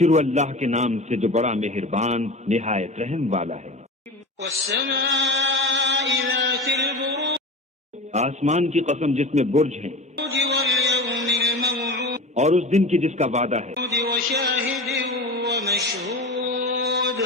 شروع اللہ کے نام سے جو بڑا مہربان نہایت رحم والا ہے۔ والسماء ذات البروج آسمان کی قسم جس میں برج ہیں، واليوم الموعود اور اس دن کی جس کا وعدہ ہے، وشاهد ومشهود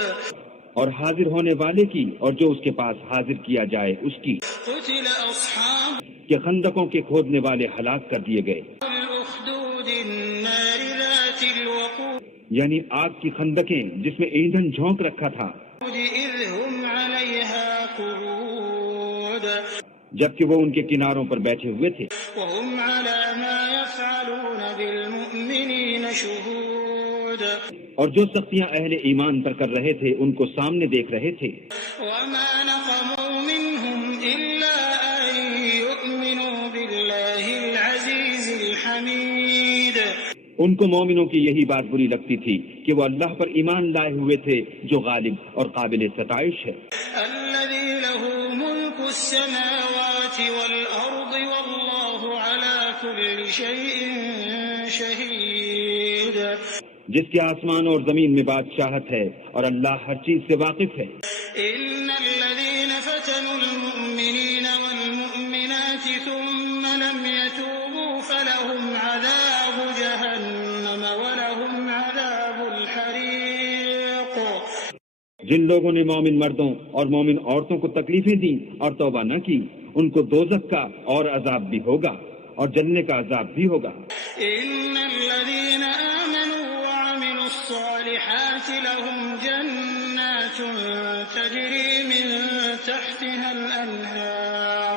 اور حاضر ہونے والے کی اور جو اس کے پاس حاضر کیا جائے اس کی، قتل أصحاب کہ خندقوں کے کھودنے والے ہلاک کر دیے گئے، الأخدود النار ذات الوقود یعنی آگ کی خندقیں جس میں ایندھن جھونک رکھا تھا، إذ هم عليها قعود جبکہ وہ ان کے کناروں پر بیٹھے ہوئے تھے، وهم على ما يفعلون بالمؤمنين شهود اور جو سختیاں اہل ایمان پر کر رہے تھے ان کو سامنے دیکھ رہے تھے۔ وما نقموا منهم إلا أن يؤمنوا بالله العزيز الحميد ان کو مومنوں کی یہی بات بری لگتی تھی کہ وہ اللہ پر ایمان لائے ہوئے تھے جو غالب اور قابل ستائش ہے، الذي له ملك السماوات والأرض والله على كل شيء شهيد جس کے آسمان اور زمین میں بادشاہت ہے اور اللہ ہر چیز سے واقف ہے۔ إن الذين فتنوا المؤمنين والمؤمنات ثم لم يتوبوا فلهم عذاب جهنم ولهم عذاب الحريق جن لوگوں نے مومن مردوں اور مومن عورتوں کو تکلیفیں دیں اور توبہ نہ کی، ان کو دوزخ کا اور عذاب بھی ہوگا اور جلنے کا عذاب بھی ہوگا۔ إن الذين آمنوا وعملوا الصالحات لهم جنات تجري من تحتها الأنهار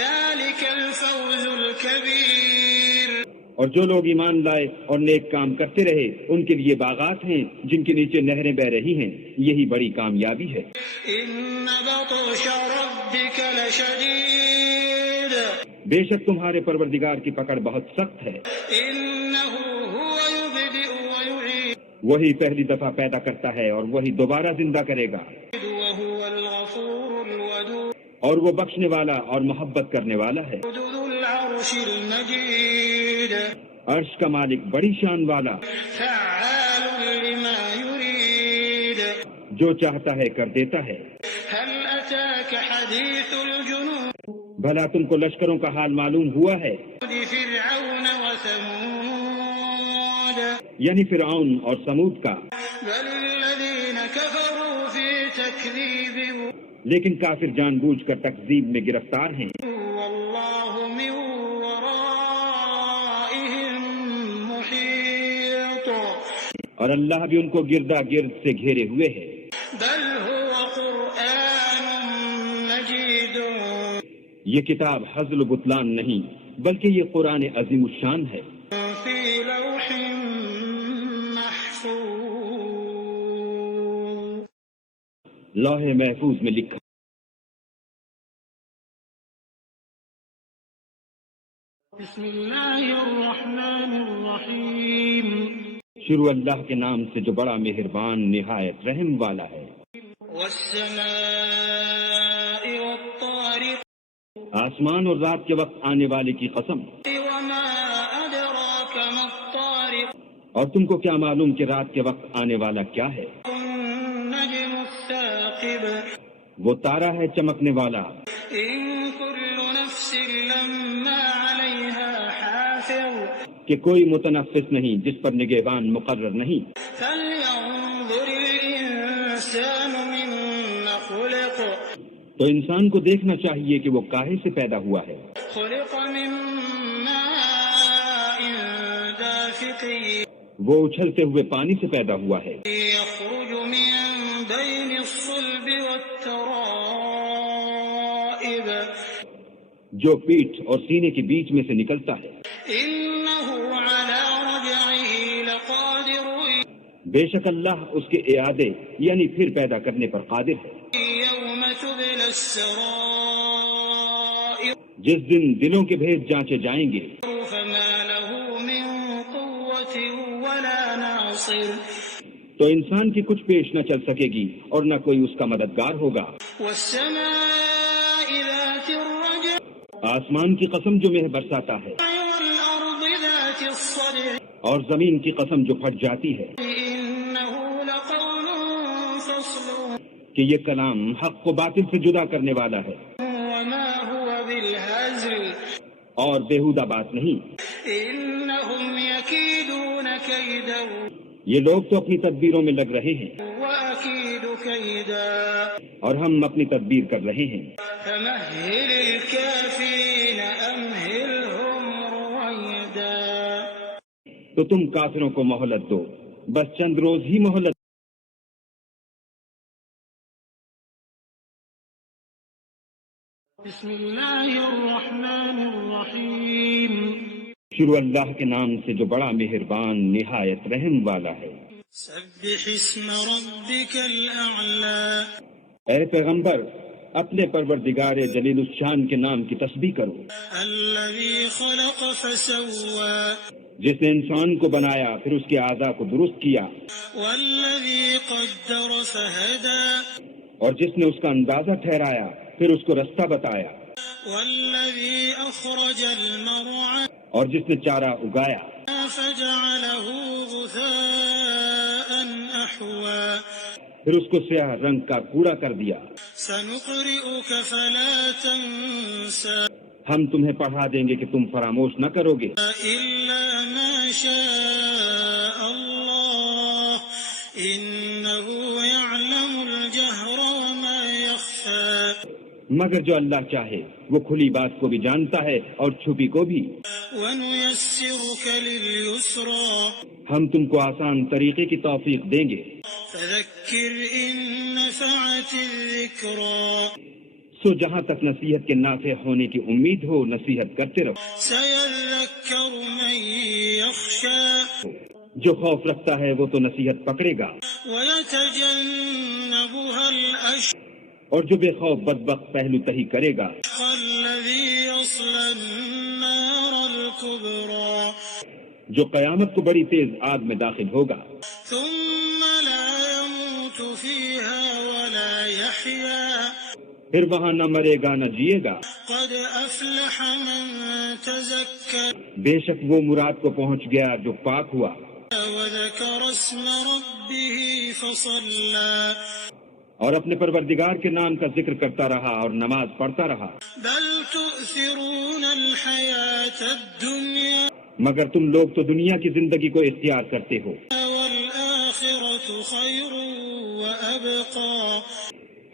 ذلك الفوز الكبير اور جو لوگ ایمان لائے اور نیک کام کرتے رہے ان کے لیے باغات ہیں جن کے نیچے نہریں بہ رہی ہیں، یہی بڑی کامیابی ہے۔ إن بطش ربك لشديد بے شک تمہارے پروردگار کی پکڑ بہت سخت ہے، إنه هو يبدئ ويعيد وہی پہلی دفعہ پیدا کرتا ہے اور وہی دوبارہ زندہ کرے گا، وهو الغفور الودود اور وہ بخشنے والا اور محبت کرنے والا ہے۔ ذو العرش المجيد عرش کا مالک بڑی شان والا، فعال لما يريد جو چاہتا ہے کر دیتا ہے۔ هل أتاك حديث الجنود بھلا تم کو لشکروں کا حال معلوم ہوا ہے، فرعون وثمود یعنی فرعون اور سمود کا، بل الذين كفروا في تكذيب لیکن کافر جان بوجھ کر تکذیب میں گرفتار ہیں، والله من ورائهم محيط اور اللہ بھی ان کو گردا گرد سے گھیرے ہوئے ہے۔ بل هو قرآن مجيد یہ کتاب ہزل و بطلان نہیں بلکہ یہ قرآن عظیم الشان ہے، في لوح محفوظ لوح محفوظ میں لکھا۔ بسم الله الرحمن الرحيم شروع اللہ کے نام سے جو بڑا مہربان نہایت رحم والا ہے۔ والسماء والطارق آسمان اور رات کے وقت آنے والے کی قسم، وما أدراك ما الطارق اور تم کو کیا معلوم کہ رات کے وقت آنے والا کیا ہے؟ النجم الثاقب وہ تارا ہے چمکنے والا، إن كل نفس لما عليها حافظ کہ کوئی متنفس نہیں جس پر نگہبان مقرر نہیں۔ فلينظر الإنسان مما خلق تو انسان کو دیکھنا چاہیے کہ وہ کاہے سے پیدا ہوا ہے۔ خلق من ماء دافق وہ اچھلتے ہوئے پانی سے پیدا ہوا ہے، يخرج من بين الصلب والترائب جو پیٹھ اور سینے کے بیچ میں سے نکلتا ہے۔ إنه على رجعه لقادر بے شک اللہ اس کے اعادے یعنی پھر پیدا کرنے پر قادر ہے، يوم تبلى السرائر جس دن دلوں کے بھید جانچے جائیں گے، فما له من قوة ولا ناصر تو انسان کی کچھ پیش نہ چل سکے گی اور نہ کوئی اس کا مددگار ہوگا۔ والسماء ذات الرجع آسمان کی قسم جو مہ برساتا ہے، والأرض ذات الصدع اور زمین کی قسم جو پھٹ جاتی ہے، إنه کہ یہ کلام حق کو باطل سے جدا کرنے والا ہے وما هو بالهزل اور بیہودہ بات نہیں. إنهم يكيدون كيدا یہ لوگ تو اپنی تدبیروں میں لگ رہے ہیں وأكيد كيدا اور ہم اپنی تدبیر کر رہے ہیں. فمهل الكافرين أمهلهم رويدا. تو تم کافروں کو مہلت دو، بس چند روز ہی مہلت. بسم الله الرحمن الرحيم. شروع اللہ کے نام سے جو بڑا مہربان نہایت رحم والا ہے. سبح اسم ربك الأعلى. اے پیغمبر اپنے پروردگار جلیل الشان کے نام کی تسبیح کرو، الذي خلق فسوى جس نے انسان کو بنایا پھر اس کے اعضاء کو درست کیا، والذي قدر فهدى اور جس نے اس کا اندازہ ٹھہرایا پھر اس کو رستہ بتایا، والذي أخرج المرعى اور جس نے چارہ اگایا فجعله غثاء أحوى. پھر اس کو سیاہ رنگ کا کوڑا کر دیا. سنقرئك فلا تنسى ہم تمہیں پڑھا دیں گے کہ تم فراموش نہ کرو گے إلا ما شاء الله إنه يعلم الجهر وما يخفى. مگر جو اللہ چاہے وہ کھلی بات کو بھی جانتا ہے اور چھپی کو بھی. ونيسرك لليسرى ہم تم کو آسان طریقے کی توفیق دیں گے. فذكر إن نفعت الذكرى. سو جہاں تک نصیحت کے نافع ہونے کی امید ہو نصیحت کرتے رہو. سيذكر من يخشى جو خوف رکھتا ہے وہ تو نصیحت پکڑے گا، ويتجنبها الأشقى اور جو بے خوف بدبخت پہلو تہی کرے گا، الذي يصلى النار الكبرى جو قیامت کو بڑی تیز آگ میں داخل ہوگا، ثم لا يموت فيها ولا يحيا. پھر وہاں نہ مرے گا نہ جیے گا. قد أفلح من تزكى بے شک وہ مراد کو پہنچ گیا جو پاک ہوا وذكر اسم ربه فصلى اور اپنے پروردگار کے نام کا ذکر کرتا رہا اور نماز پڑھتا رہا. بل تؤثرون الحياة الدنيا مگر تم لوگ تو دنیا کی زندگی کو اختیار کرتے ہو، والآخرة خير وأبقى.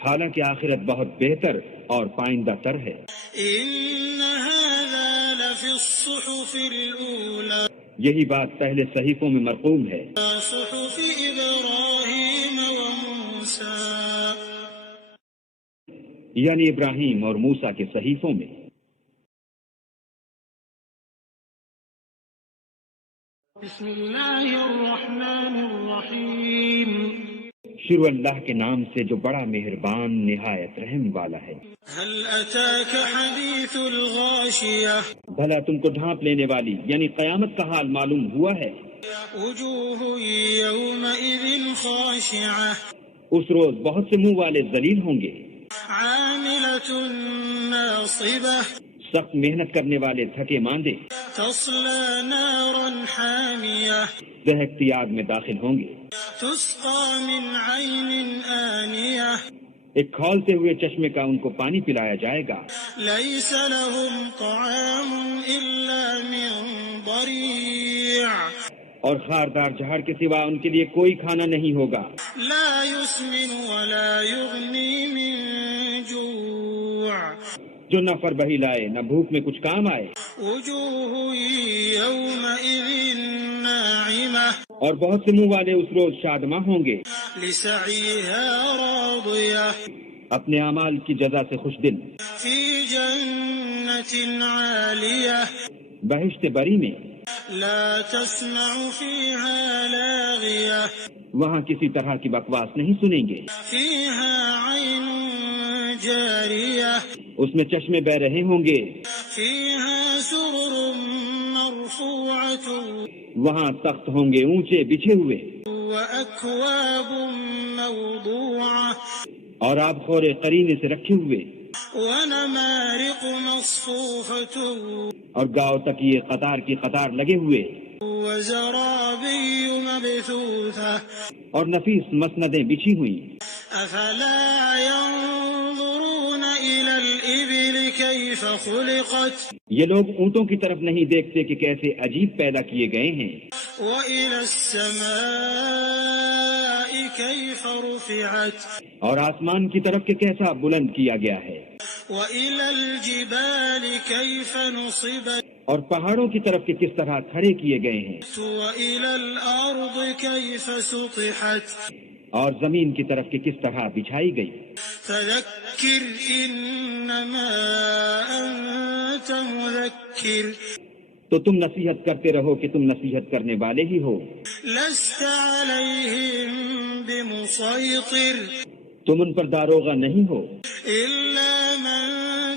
حالانکہ آخرت بہت بہتر اور پائندہ تر ہے. إن هذا لفي الصحف الأولى یہی بات پہلے صحیفوں میں مرقوم ہے، صحف إبراهيم وموسى. یعنی ابراہیم اور موسیٰ کے صحیفوں میں. بسم الله الرحمن الرحيم. شروع اللہ کے نام سے جو بڑا مہربان نہایت رحم والا ہے. هل أتاك حديث الغاشية. بھلا تم کو ڈھانپ لینے والی یعنی قیامت کا حال معلوم ہوا ہے؟ وجوه يومئذ خاشعة اس روز بہت سے منہ والے ذلیل ہوں گے، عاملة ناصبة سخت محنت کرنے والے تھکے ماندے، تصلى نارا حامية دہکتی آگ میں داخل ہوں گے. تسقى من عين آنية ایک کھولتے ہوئے چشمے کا ان کو پانی پلایا جائے گا. ليس لهم طعام إلا من ضريع اور خاردار جھاڑ کے سوا ان کے لیے کوئی کھانا نہیں ہوگا، لا يسمن ولا يغني من جوع. جو نہ فربہی لائے نہ بھوک میں کچھ کام آئے. وجوه يومئذ ناعمة اور بہت سے منہ والے اس روز شادماں ہوں گے، لسعيها راضية اپنے اعمال کی جزا سے خوش دل، في جنة عالية بہشت بری میں، لا تسمع فيها لاغية وہاں کسی طرح کی بکواس نہیں سنیں گے. فيها عين جارية اس میں چشمے بہ رہے ہوں گے، فيها سرر مرفوعة وہاں تخت ہوں گے اونچے بچھے ہوئے، وأكواب موضوعة اور آب خورے قرینے سے رکھے ہوئے، ونمارق مصفوفة اور گاؤں تک یہ قطار کی قطار لگے ہوئے، وزرابي مبثوثة اور نفیس مسندیں بچھی ہوئی. أفلا ينظرون إلى الإبل كيف خلقت یہ لوگ اونٹوں کی طرف نہیں دیکھتے کہ کیسے عجیب پیدا کیے گئے ہیں، وإلى السماء كيف رفعت اور آسمان کی طرف کہ کیسا بلند کیا گیا ہے، وإلى الجبال كيف نصبت اور پہاڑوں کی طرف کہ کس طرح کھڑے کیے گئے ہیں، وإلى الأرض كيف سطحت اور زمین کی طرف کہ کس طرح بچھائی گئی۔ فذكر إنما أنت مذكر تو تم نصیحت کرتے رہو کہ تم نصیحت کرنے والے ہی ہو، لست عليهم بمسيطر تم ان پر داروغہ نہیں ہو، إلا من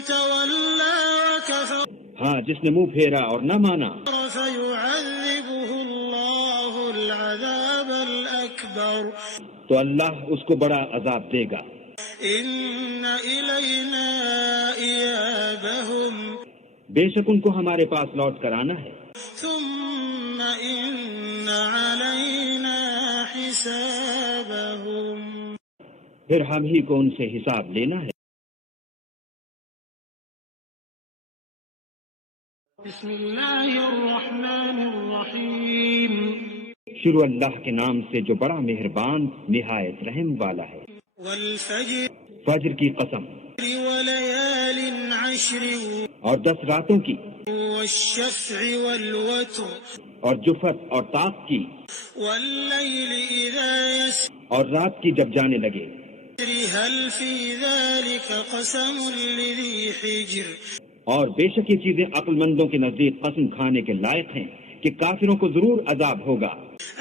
تولى وكفر ہاں جس نے منہ پھیرا اور نہ مانا، فيعذبه الله العذاب الأكبر تو اللہ اس کو بڑا عذاب دے گا۔ إن إلينا إيابهم بے شک ان کو ہمارے پاس لوٹ کر آنا ہے، ثم إن علينا حسابهم پھر ہم ہی کو ان سے حساب لینا ہے۔ بسم الله الرحمن الرحيم شروع اللہ کے نام سے جو بڑا مہربان نہایت رحم والا ہے۔ والفجر فجر کی قسم وليال عشر اور 10 راتوں کی، والشفع والوتر اور جفت اور طاق کی، والليل إذا يسر اور رات کی جب جانے لگے، هل في ذلك قسم لذي حجر اور بے شک یہ چیزیں عقل مندوں کے نزدیک قسم کھانے کے لائق ہیں کہ کافروں کو ضرور عذاب ہوگا۔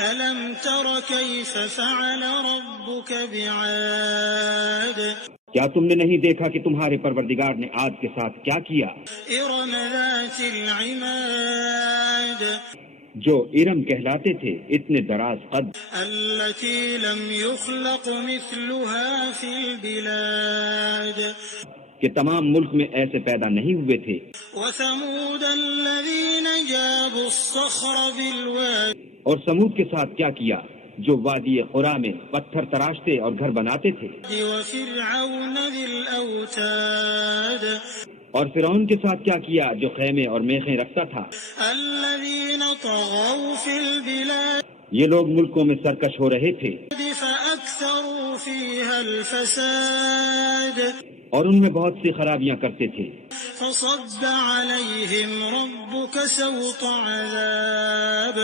ألم تر كيف فعل ربك بعاد کیا تم نے نہیں دیکھا کہ تمہارے پروردگار نے عاد کے ساتھ کیا کیا، إرم ذات العماد جو ارم کہلاتے تھے، اتنے دراز قد، التي لم يخلق مثلها في البلاد کہ تمام ملک میں ایسے پیدا نہیں ہوئے تھے، وثمود الذين جابوا الصخر بالواد اور سمود کے ساتھ کیا کیا جو وادی قرا میں پتھر تراشتے اور گھر بناتے تھے، وفرعون ذي الأوتاد اور فرعون کے ساتھ کیا کیا جو خیمے اور میخیں رکھتا تھا۔ الذين طغوا في البلاد یہ لوگ ملکوں میں سرکش ہو رہے تھے فأكثروا فيها الفساد اور ان میں بہت سی خرابیاں کرتے تھے، فصب عليهم ربك سوط عذاب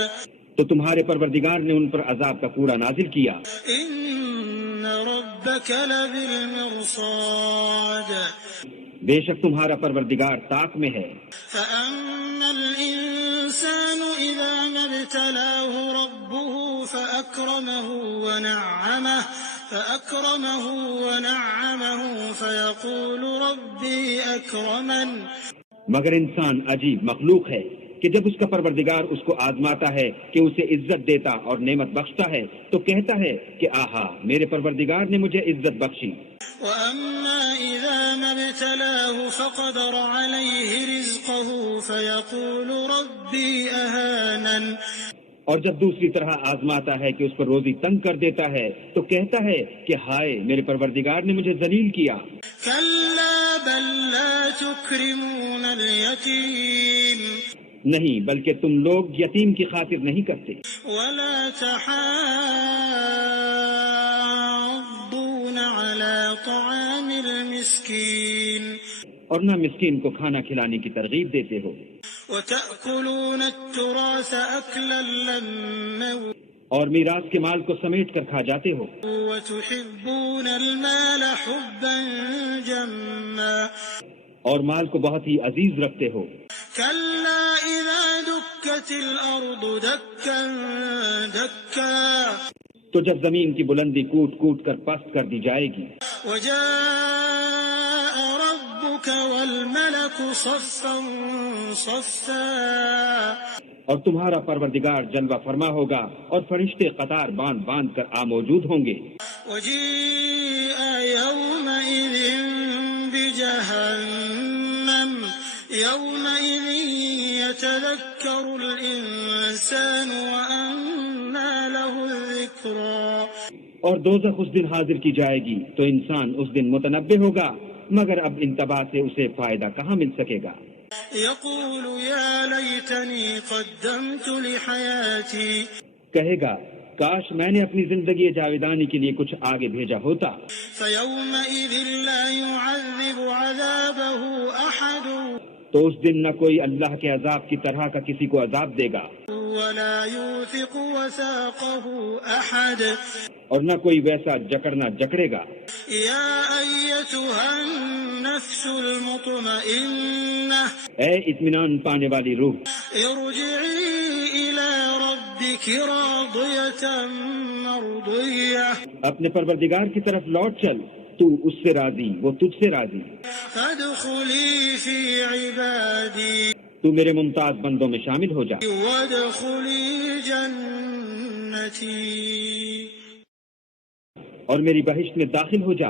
تو تمہارے پروردگار نے ان پر عذاب کا کوڑا نازل کیا۔ إن ربك لبالمرصاد بے شک تمہارا پروردگار طاق میں ہے۔ فأما الإنسان إذا ما ابتلاه ربه فأكرمه ونعمه فيقول ربي أكرمن مگر انسان عجیب مخلوق ہے کہ جب اس کا پروردگار اس کو آزماتا ہے کہ اسے عزت دیتا اور نعمت بخشتا ہے تو کہتا ہے کہ آہا میرے پروردگار نے مجھے عزت بخشی۔ وأما إذا ما ابتلاه فقدر عليه رزقه فيقول ربي أهانن اور جب دوسری طرح آزماتا ہے کہ اس پر روزی تنگ کر دیتا ہے تو کہتا ہے کہ ہائے میرے پروردگار نے مجھے ذلیل کیا۔ كلا بل لا تكرمون اليتيم نہیں بلکہ تم لوگ یتیم کی خاطر نہیں کرتے، ولا تحاضون على طعام المسكين اور نہ مسکین کو کھانا کھلانے کی ترغیب دیتے ہو، وتأكلون التراث أكلا لما اور میراث کے مال کو سمیٹ کر کھا جاتے ہو، وتحبون المال حبا جما اور مال کو بہت ہی عزیز رکھتے ہو۔ كلا إذا دكت الأرض دكا دكا تو جب زمین کی بلندی کوٹ کوٹ کر پست کر دی جائے گی، وجاء ربك والملك صفا صفا اور تمہارا پروردگار جلوہ فرما ہوگا اور فرشتے قطار باندھ باندھ کر موجود ہوں گے، وجيء يومئذ بجهنم يومئذ يتذكر الإنسان وأنى له الذكرى اور دوزخ اس دن حاضر کی جائے گی تو انسان اس دن متنبہ ہوگا، مگر اب انتباہ سے اسے فائدہ کہاں مل سکے گا۔ يقول يا ليتني قدمت لحياتي کہے گا کاش میں نے اپنی زندگی جاویدانی کے لیے کچھ آگے بھیجا ہوتا۔ فيومئذ لا يعذب عذابه أحد تو اس دن نہ کوئی اللہ کے عذاب کی طرح کا کسی کو عذاب دے گا، ولا يوثق وثاقه أحد اور نہ کوئی ویسا جکڑنا جکڑے گا۔ يا أيتها النفس المطمئنة اے اطمینان پانے والی روح، ارجعي إلى ربك راضية مرضية اپنے پروردگار کی طرف لوٹ چل، تو اس سے راضی، وہ تجھ سے راضی۔ فادخلي في عبادي تو میرے ممتاز بندوں میں شامل ہو جا وادخلي جنتي اور میری بہشت میں داخل ہو جا۔